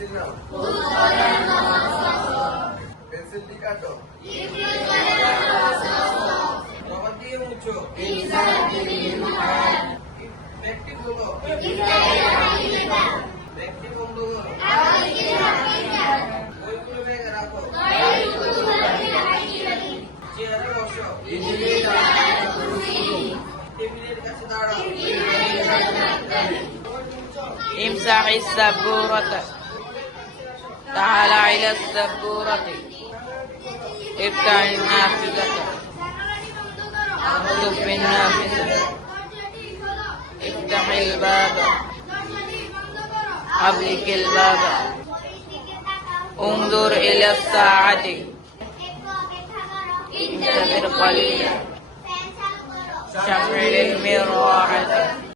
Pencil নাও। পেন্সিলটি কাটো। জবাব দিয়ে মুছো। ব্যাগটি খোলো। ব্যাগটি বন্ধ করো। বইগুলো ব্যাগে রাখো। চেয়ারে বসো। টেবিলের কাছে দাঁড়াও। امسح السبورة. تعال إلى السبورة. افتح النافذة. اكتب في النافذة. افتح الباب. أغلق الباب. انظر إلى الساعة. انتظر قليلا. شغل المروحة.